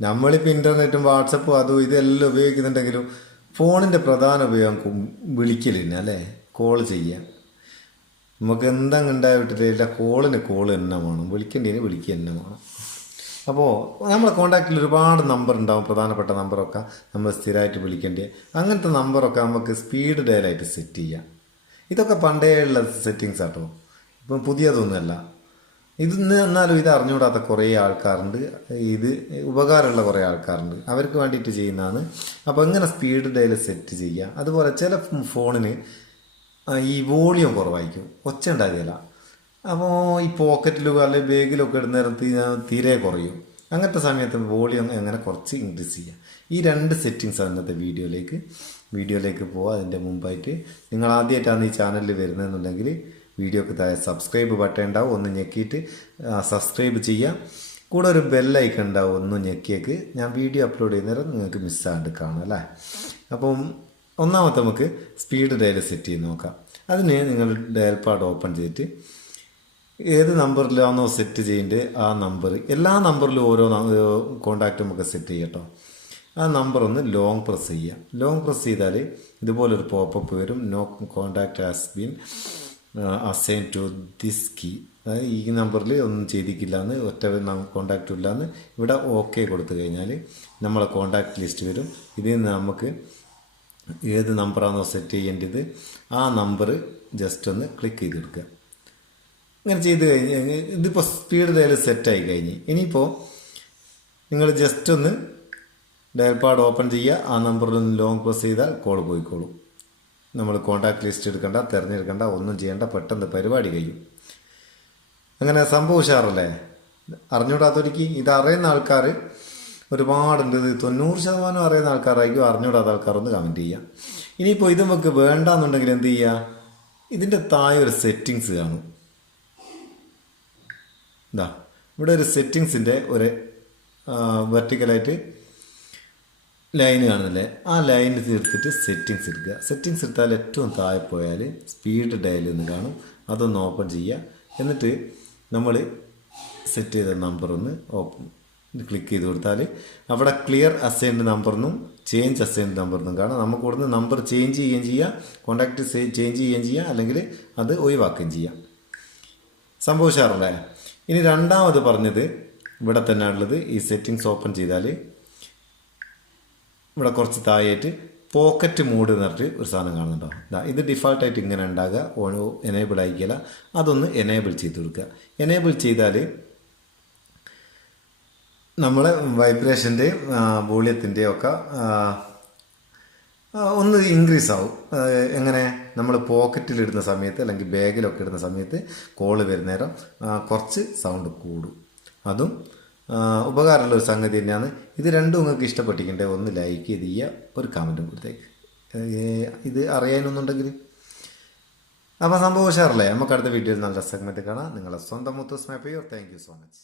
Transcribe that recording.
നമ്മളിപ്പോൾ ഇൻ്റർനെറ്റും വാട്സപ്പും അതും ഇതെല്ലാം ഉപയോഗിക്കുന്നുണ്ടെങ്കിലും ഫോണിൻ്റെ പ്രധാന ഉപയോഗം വിളിക്കലില്ല അല്ലേ, കോൾ ചെയ്യാൻ. നമുക്ക് എന്തെങ്കിലും ഉണ്ടായിട്ടില്ല, കോളിന് കോൾ തന്നെ വേണം, വിളിക്കേണ്ടതിന് വിളിക്കുക തന്നെ വേണം. അപ്പോൾ നമ്മളെ കോൺടാക്റ്റിൽ ഒരുപാട് നമ്പർ ഉണ്ടാവും, പ്രധാനപ്പെട്ട നമ്പറൊക്കെ നമ്മൾ സ്ഥിരമായിട്ട് വിളിക്കേണ്ടത്. അങ്ങനത്തെ നമ്പറൊക്കെ നമുക്ക് സ്പീഡ് ഡയലായിട്ട് സെറ്റ് ചെയ്യാം. ഇതൊക്കെ പണ്ടേ ഉള്ള സെറ്റിങ്സ് ആട്ടോ, ഇപ്പം പുതിയതൊന്നുമല്ല. എന്നാലും ഇത് അറിഞ്ഞുകൂടാത്ത കുറേ ആൾക്കാരുണ്ട്, ഇത് ഉപകാരമുള്ള കുറേ ആൾക്കാരുണ്ട്, അവർക്ക് വേണ്ടിയിട്ട് ചെയ്യുന്നതാണ്. അപ്പോൾ ഇങ്ങനെ സ്പീഡ് ഡയൽ സെറ്റ് ചെയ്യുക. അതുപോലെ ചില ഫോണിന് ഈ വോളിയം കുറവായിരിക്കും, ഒച്ച ഉണ്ടാകില്ല. അപ്പോൾ ഈ പോക്കറ്റിലും അല്ലെങ്കിൽ ബാഗിലൊക്കെ ഇടുന്ന നേരത്ത് തീരെ കുറയും. അങ്ങനത്തെ സമയത്ത് വോളിയം എങ്ങനെ കുറച്ച് ഇൻക്രീസ് ചെയ്യുക. ഈ രണ്ട് സെറ്റിങ്സ് അന്നത്തെ വീഡിയോയിലേക്ക് പോവുക. അതിൻ്റെ മുമ്പായിട്ട് നിങ്ങൾ ആദ്യമായിട്ടാണ് ഈ ചാനലിൽ വരുന്നതെന്നുണ്ടെങ്കിൽ വീഡിയോക്ക് താഴെ സബ്സ്ക്രൈബ് ബട്ടൺ ഉണ്ടാവും, ഒന്ന് ഞെക്കിയിട്ട് സബ്സ്ക്രൈബ് ചെയ്യുക. കൂടെ ഒരു ബെല്ലൈക്കൺ ഉണ്ടാവും, ഒന്ന് ഞെക്കിയേക്ക് ഞാൻ വീഡിയോ അപ്ലോഡ് ചെയ്യുന്നേരം നിങ്ങൾക്ക് മിസ്സാണ്ട് കാണാം അല്ലേ. അപ്പം ഒന്നാമത്തെ നമുക്ക് സ്പീഡ് ഡയൽ സെറ്റ് ചെയ്ത് നോക്കാം. അതിന് നിങ്ങൾ ഡയൽ പാഡ് ഓപ്പൺ ചെയ്തിട്ട് ഏത് നമ്പറിലാണോ സെറ്റ് ചെയ്യേണ്ടത് ആ നമ്പർ, എല്ലാ നമ്പറിലും ഓരോ കോണ്ടാക്റ്റ് നമുക്ക് സെറ്റ് ചെയ്യട്ടോ. ആ നമ്പർ ഒന്ന് ലോങ് പ്രസ് ചെയ്യുക. ലോങ് പ്രസ് ചെയ്താൽ ഇതുപോലൊരു പോപ്പപ്പ് വരും, no contact has been assign to this key. അതായത് ഈ നമ്പറിൽ ഒന്നും ചെയ്തിട്ടില്ല എന്ന്, ഒറ്റ കോണ്ടാക്റ്റും ഇല്ലയെന്ന്. ഇവിടെ ഓക്കെ കൊടുത്തു കഴിഞ്ഞാൽ നമ്മളെ കോണ്ടാക്റ്റ് ലിസ്റ്റ് വരും. ഇതിൽ നിന്ന് നമുക്ക് ഏത് നമ്പറാണോ സെറ്റ് ചെയ്യേണ്ടത് ആ നമ്പർ ജസ്റ്റ് ഒന്ന് ക്ലിക്ക് ചെയ്തെടുക്കുക. ഇങ്ങനെ ചെയ്ത് കഴിഞ്ഞ് ഇതിപ്പോൾ സ്പീഡ് ഡയൽ സെറ്റായി കഴിഞ്ഞ് ഇനിയിപ്പോൾ നിങ്ങൾ ജസ്റ്റ് ഒന്ന് ഡയൽ പാഡ് ഓപ്പൺ ചെയ്യുക. ആ നമ്പറിൽ ഒന്ന് ലോങ് പ്രസ് ചെയ്താൽ കോൾ പോയിക്കോളും. നമ്മൾ കോൺടാക്ട് ലിസ്റ്റ് എടുക്കണ്ട, തിരഞ്ഞെടുക്കണ്ട, ഒന്നും ചെയ്യേണ്ട, പെട്ടെന്ന് പരിപാടി കഴിയും. അങ്ങനെ സംഭവം ഉഷാറല്ലേ. അറിഞ്ഞൂടാത്തൊരിക്കും ഇത് അറിയുന്ന ആൾക്കാർ ഒരുപാടുണ്ട്. ഇത് 90% അറിയുന്ന ആൾക്കാരായിരിക്കും, അറിഞ്ഞൂടാത്ത ആൾക്കാരൊന്ന് കമൻറ്റ് ചെയ്യുക. ഇനിയിപ്പോൾ ഇത് നമുക്ക് വേണ്ടാന്നുണ്ടെങ്കിൽ എന്ത് ചെയ്യുക, ഇതിൻ്റെ താഴെ ഒരു സെറ്റിങ്സ് കാണും. ഇതാ ഇവിടെ ഒരു സെറ്റിങ്സിൻ്റെ ഒരു വെർട്ടിക്കലായിട്ട് ലൈൻ കാണുന്നില്ലേ, ആ ലൈൻ എടുത്തിട്ട് സെറ്റിങ്സ് എടുക്കുക. സെറ്റിങ്സ് എടുത്താൽ ഏറ്റവും താഴെ പോയാൽ സ്പീഡ് ഡയൽ എന്ന് കാണും, അതൊന്ന് ഓപ്പൺ ചെയ്യുക. എന്നിട്ട് നമ്മൾ സെറ്റ് ചെയ്ത നമ്പറൊന്ന് ക്ലിക്ക് ചെയ്ത് കൊടുത്താൽ അവിടെ ക്ലിയർ അസൈൻഡ് നമ്പറിനും ചേഞ്ച് അസൈൻഡ് നമ്പറിനും കാണാം. നമുക്ക് ഇവിടുന്ന് നമ്പർ ചേഞ്ച് ചെയ്യുകയും ചെയ്യാം, കോൺടാക്റ്റ് ചേഞ്ച് ചെയ്യുകയും ചെയ്യാം, അല്ലെങ്കിൽ അത് ഒഴിവാക്കുകയും ചെയ്യാം. സംഭവം ഉഷാറല്ലേ. ഇനി രണ്ടാമത് പറഞ്ഞത് ഇവിടെ തന്നെ ഉള്ളത്, ഈ സെറ്റിങ്സ് ഓപ്പൺ ചെയ്താൽ ഇവിടെ കുറച്ച് താഴെയായിട്ട് പോക്കറ്റ് മൂഡ് എന്ന് പറഞ്ഞിട്ട് ഒരു സാധനം കാണുന്നുണ്ടോ. ഇത് ഡിഫാൾട്ടായിട്ട് ഇങ്ങനെ ഉണ്ടാകുക, ഓൺ എനേബിൾ ആയിക്കില്ല. അതൊന്ന് എനേബിൾ ചെയ്ത് കൊടുക്കുക. എനേബിൾ ചെയ്താൽ നമ്മളെ വൈബ്രേഷൻ്റെയും വോളിയത്തിൻ്റെയും ഒക്കെ ഒന്ന് ഇൻക്രീസ് ആവും. എങ്ങനെ, നമ്മൾ പോക്കറ്റിലിടുന്ന സമയത്ത് അല്ലെങ്കിൽ ബാഗിലൊക്കെ ഇടുന്ന സമയത്ത് കോള് വരുന്നേരം കുറച്ച് സൗണ്ട് കൂടും. അതും ഉപകാരമുള്ള ഒരു സംഗതി തന്നെയാണ്. ഇത് രണ്ടും നിങ്ങൾക്ക് ഇഷ്ടപ്പെട്ടിട്ടുണ്ടെങ്കിൽ ഒന്ന് ലൈക്ക് ചെയ്ത് ചെയ്യുക, ഒരു കമൻറ്റും കൊടുത്തേക്ക് ഇത് അറിയാനൊന്നുണ്ടെങ്കിൽ. അപ്പോൾ സംഭവം ഉഷാറല്ലേ. നമുക്ക് അടുത്ത വീഡിയോയിൽ നല്ല സെഗ്മെൻറ്റ് കാണാം. നിങ്ങളെ സ്വന്തം Muthoos Meppayur. Thank you so much.